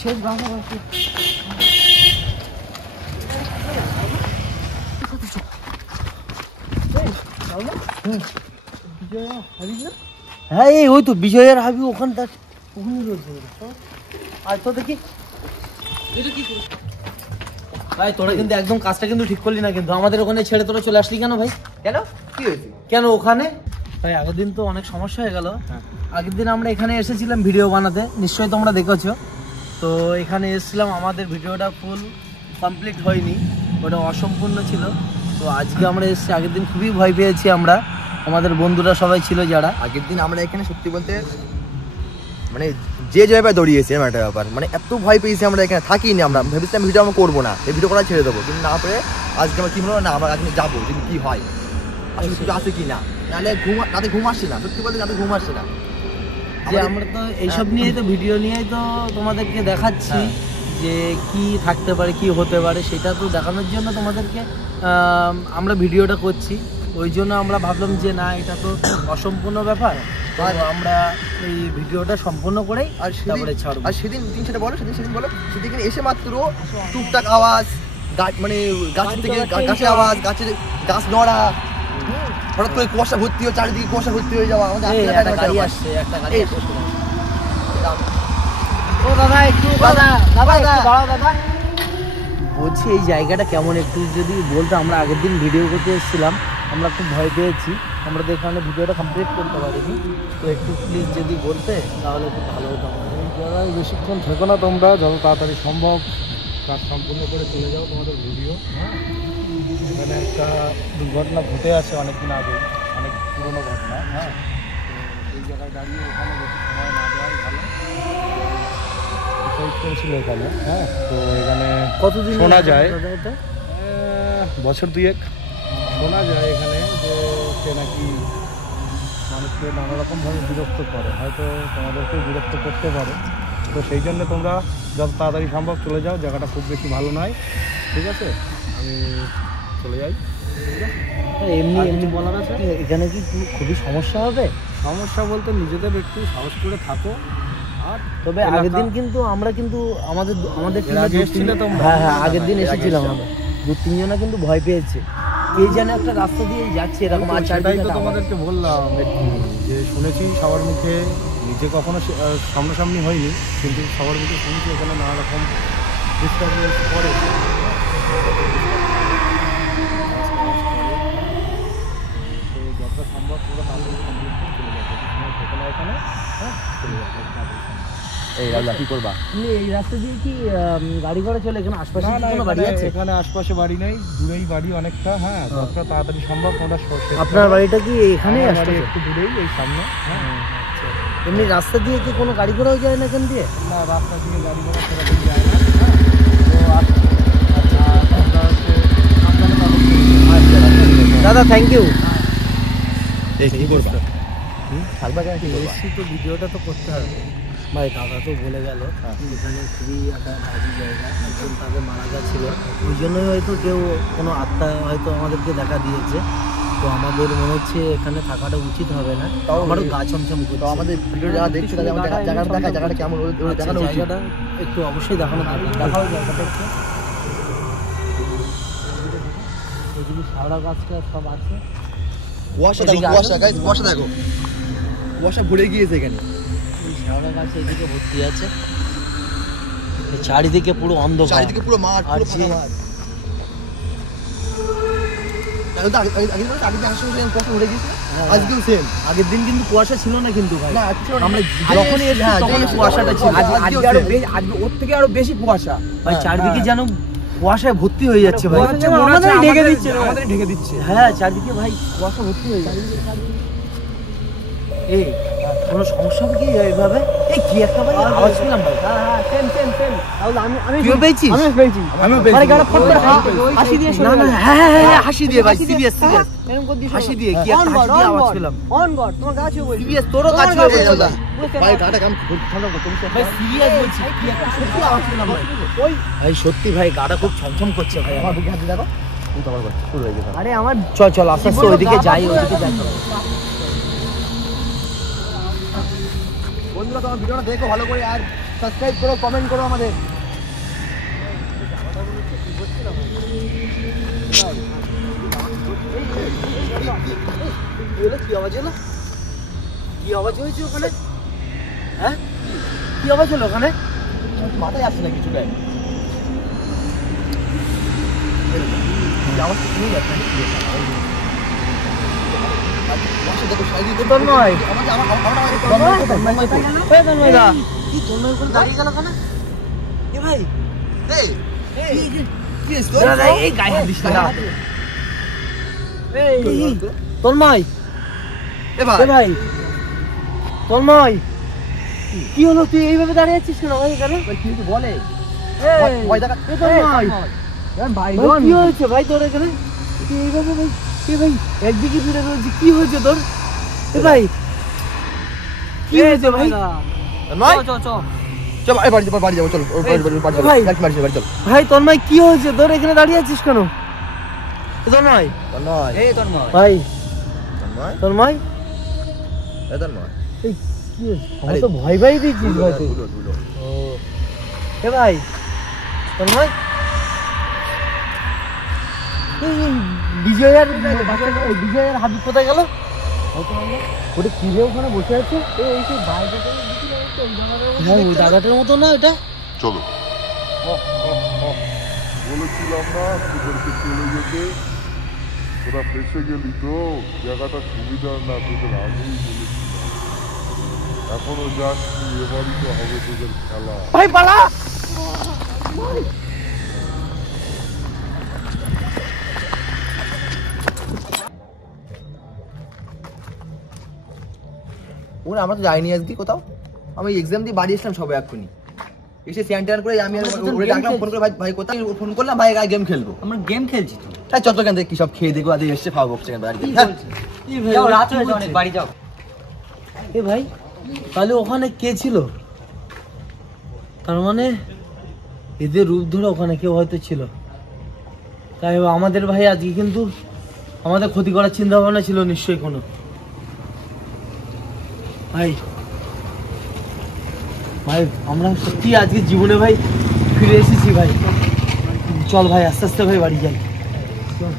শেষ বাঘা হ্যাঁ এই ওই তো বিজয়ের হাবি ওখানে তার ওখানে রয়েছে আজ তো দেখি ভাই তোরা কিন্তু একদম কাজটা কিন্তু ঠিক করলি না কিন্তু আমাদের ওখানে ছেড়ে তোরা চলে আসলি কেন ভাই? কেন কি হয়েছে? কেন ওখানে ভাই আগের দিন তো অনেক সমস্যা হয়ে গেল। আগের দিন আমরা এখানে এসেছিলাম ভিডিও বানাতে, নিশ্চয়ই তোমরা দেখেছো। তো এখানে এসেছিলাম, আমাদের ভিডিওটা ফুল কমপ্লিট হয়নি, ওটা অসম্পূর্ণ ছিল। তো আজকে আমরা এসেছি, আগের দিন খুবই ভয় পেয়েছি আমরা, আমাদের বন্ধুরা সবাই ছিল যারা। আগের দিন আমরা এখানে সত্যি বলতে মানে যে জায়গায় দৌড়িয়েছি এমন একটা ব্যাপার, মানে এত ভয় পেয়েছি আমরা এখানে থাকিনি। আমরা ভেবেছিলাম ভিডিও আমরা করবো না, এই ভিডিও করা ছেড়ে দেবো, কিন্তু না করে আজকে আমরা কি হলো না আমরা আজকে যাবো যদি কি হয় আসলে কিছু আছে কি না, নাহলে রাতে ঘুম আসছে না, সত্যি বলতে রাতে ঘুম আসছে না। যে আমরা তো এইসব নিয়েই তো ভিডিও নিয়েই তো তোমাদেরকে দেখাচ্ছি যে কি থাকতে পারে কি হতে পারে, সেটা তো দেখানোর জন্য তোমাদেরকে আমরা ভিডিওটা করছি। ওই জন্য আমরা ভাবলাম যে না এটা তো অসম্পূর্ণ ব্যাপার, আর আমরা এই ভিডিওটা সম্পূর্ণ করেই আর তারপরে ছাড়বো। আর সেদিন সেটা বলো, সেদিন বলো, সেদিন এসে মাত্র টুকটাক আওয়াজ, মানে গাছের থেকে গাছের আওয়াজ, গাছ নড়া, হঠাৎ করে কুয়াশা ভর্তি হয়ে চারিদিকে কুয়াশা ভর্তি হয়ে যাওয়া, একটা গাড়ি আসছে ও দাদা একটু দাদা দাদা বলছি এই জায়গাটা কেমন একটু যদি বলতো। আমরা আগের দিন ভিডিও করতে এসেছিলাম, আমরা খুব ভয় পেয়েছি, আমরা তো এখানে ভিডিওটা কমপ্লিট করতে পারিনি, তো একটু প্লিজ যদি বলতে তাহলে খুব ভালো হতো। যারা বেশিক্ষণ থেকো না, তোমরা যত তাড়াতাড়ি সম্ভব কাজ সম্পূর্ণ করে চলে যাও তোমাদের ভিডিও। এখানে একটা দুর্ঘটনা ঘটে আছে অনেকদিন আগে, অনেক পুরনো ঘটনা। হ্যাঁ, এই জায়গায় দাঁড়িয়ে এখানে বেশি সময় না দেওয়াই ভালো। সুসাইড করেছিল এখানে। হ্যাঁ, তো এখানে কতদিন শোনা যায়, বছর দুয়েক শোনা যায় এখানে যে সে নাকি মানুষকে নানা রকমভাবে বিরক্ত করে, হয়তো তোমাদেরকেও বিরক্ত করতে পারে। তো সেই জন্য তোমরা যত তাড়াতাড়ি সম্ভব চলে যাও, জায়গাটা খুব বেশি ভালো নয়, ঠিক আছে? আমি চলে যাই। এমনি এমনি বলার আছে এখানে কি খুবই সমস্যা হবে? সমস্যা বলতে নিজেদের একটু সাহস করে থাকো। আর তবে আগের দিন কিন্তু আমরা কিন্তু আমাদের হ্যাঁ আগের দিন এসেছিলাম আমরা, 2-3 জনা কিন্তু ভয় পেয়েছে, কে যেন একটা রাস্তা দিয়ে যাচ্ছে এরকম। আর সেটাই তো তোমাদেরকে বললাম একটু, যে শুনেছি সবার মুখে, নিজে কখনো সামনাসামনি হয়নি, কিন্তু সবার মুখে শুনেছি এখানে নানা রকম ডিস্টার্বেন্স করে। তো যত সম্ভব পুরো তাড়াতাড়ি কমপ্লিট করে চলে যাবে, সেখানে এখানে চলে যাবে। এই রাজা কি করবা? এই রাস্তা দিয়ে কি গাড়ি ঘোড়া চলে? এখানে আশপাশে কোনো বাড়ি আছে? এখানে আশপাশে বাড়ি নেই, দূরেই বাড়ি অনেকটা। হ্যাঁ, যতটা তাড়াতাড়ি সম্ভব তোমরা। আপনার বাড়িটা কি এখানেই আসছে? একটু দূরেই, এই সামনে। এমনি রাস্তা দিয়ে কি কোনো গাড়ি ঘোড়াও যায় না এখান দিয়ে? না, রাস্তা দিয়ে গাড়ি ঘোড়া সেরকম যায় না। দাদা থ্যাংক ইউ। কি করবা? তো ভিডিওটা তো করতে হবে ভাই। দাদা তো বলে গেল এখানে খুবই একটা বাজে জায়গা, একজন তাকে মারা গেছিল, ওই জন্যই হয়তো কেউ কোনো আত্মা হয়তো আমাদেরকে দেখা দিয়েছে। তো আমাদের মনে হচ্ছে এখানে থাকাটা উচিত হবে না, আমারও গা ছমছম করছে। আমাদের ভিডিও যারা দেখছে জায়গাটা কেমন দেখানো উচিত, জায়গাটা একটু অবশ্যই দেখানো দরকার। দেখাও জায়গাটা একটু, এদিকে শাওড়া গাছটা সব আছে, কুয়াশা দেখো, কুয়াশা দেখো, কুয়াশা ভরে গিয়েছে এখানে। এই শাওড়া গাছ এদিকে ভর্তি আছে, চারিদিকে পুরো অন্ধকার, চারিদিকে পুরো মাঠ, পুরো ফাঁকা মাঠ। আজকেও সেম, আগের দিন কিন্তু কুয়াশা ছিল না কিন্তু ভাই, না আমরা যখন তখন কুয়াশাটা ছিল, আজকে ওর থেকে আরো বেশি কুয়াশা ভাই, চারদিকে যেন কুয়াশায় ভর্তি হয়ে যাচ্ছে ভাই, আমাদের ঢেকে দিচ্ছে। হ্যাঁ চারদিকে ভাই কুয়াশা ভর্তি হয়ে যাচ্ছে। এই কোনো সমস্যা হবে কি এইভাবে? এই কি একটা ভাই আওয়াজ পেলাম ভাই। হ্যাঁ সেম আমি তুইও পেয়েছিস? আমিও পেয়েছি। আরে গাড়া ফট করে হাসি দিয়ে শোনা। না হ্যাঁ হাসি দিয়ে ভাই, সিরিয়াস এরকম করে দিছ, হাসি দিয়ে কি একটা হাসি দিয়ে আওয়াজ পেলাম। অন গড তোমার গাছে বলছি, সিরিয়াস তোরও কাছে হবে দাদা ভাই, গাটা কাম ঠান্ডা করতে ভাই, সিরিয়াস বলছি কি একটা সত্যি আওয়াজ পেলাম ভাই। ওই ভাই সত্যি ভাই গাটা খুব ছমছম করছে ভাই। আমার বুকে হাত দেখো, তুই তো আমার কথা শুরু হয়ে গেছে। আরে আমার চল আস্তে আস্তে ওইদিকে যাই। বন্ধুরা তোমার ভিডিওটা দেখো ভালো করে, আর সাবস্ক্রাইব করো, কমেন্ট করো আমাদের। কি আওয়াজ হলো? কি আওয়াজ হয়েছে ওখানে? হ্যাঁ, কি আওয়াজ হলো ওখানে? মাথায় আসছে না কিছু গায়ে আওয়াজ শুনে যাচ্ছে তন্ময়, তন্ময়, তন্ময়, কি হলো? তুই এইভাবে দাঁড়িয়ে আছিস কেন ভাই? এখানে কিন্তু বলে কি হয়েছে ভাই তোর এখানে? তুই এইভাবে ভাই, ভাই একদিকে ফিরে রয়েছে, কি হয়েছে তোর? ভাই কি হয়েছে ভাই? ভাই তন্ময়, কি হয়েছে তোর? এখানে দাঁড়িয়ে আছিস কেন? তন্ময়, ভাই তন্ময়, কি হয়েছে? তো ভয় ভাই দিয়েছিস ভাই তুই। ভাই তন্ময়, বিজয়ের হাবিব কোথায় গেল? ওটা কি রে ওখানে বসে আছে? হ্যাঁ, ওই দাদাটার মতো না এটা? চলো বলেছিলাম না তোদেরকে চলে যেতে, তোরা ফেসে গেলি তো। জায়গাটা সুবিধার না, তোদের আগেই বলেছিলাম। এখনো যাচ্ছি, এবারই তো হবে তোদের খেলা। ভাই পালা! ওরা আমরা তো যাইনি আজকে কোথাও, আমি এক্সাম দিয়ে বাড়ি এসলাম সবাই এক্ষুনি এসে স্যান্টার করে আমি ওরে ডাকলাম ফোন করে, ভাই কোথায়? ফোন করলাম, ভাই গেম খেলবো। আমরা গেম খেলছি তো। তাই চত কেন কি সব খেয়ে দেখবো, আজ এসছে খাওয়া বকছে কেন বাড়িতে? রাত হয়েছে অনেক, বাড়ি যাও। এ ভাই, তাহলে ওখানে কে ছিল? তার মানে এদের রূপ ধরে ওখানে কেউ হয়তো ছিল। তাই আমাদের ভাই আজকে কিন্তু আমাদের ক্ষতি করার চিন্তা ভাবনা ছিল নিশ্চয়ই কোনো। ভাই ভাই আমরা সত্যি আজকে জীবনে ভাই ফিরে এসেছি ভাই। চল ভাই আস্তে আস্তে ভাই বাড়ি যাই। চল।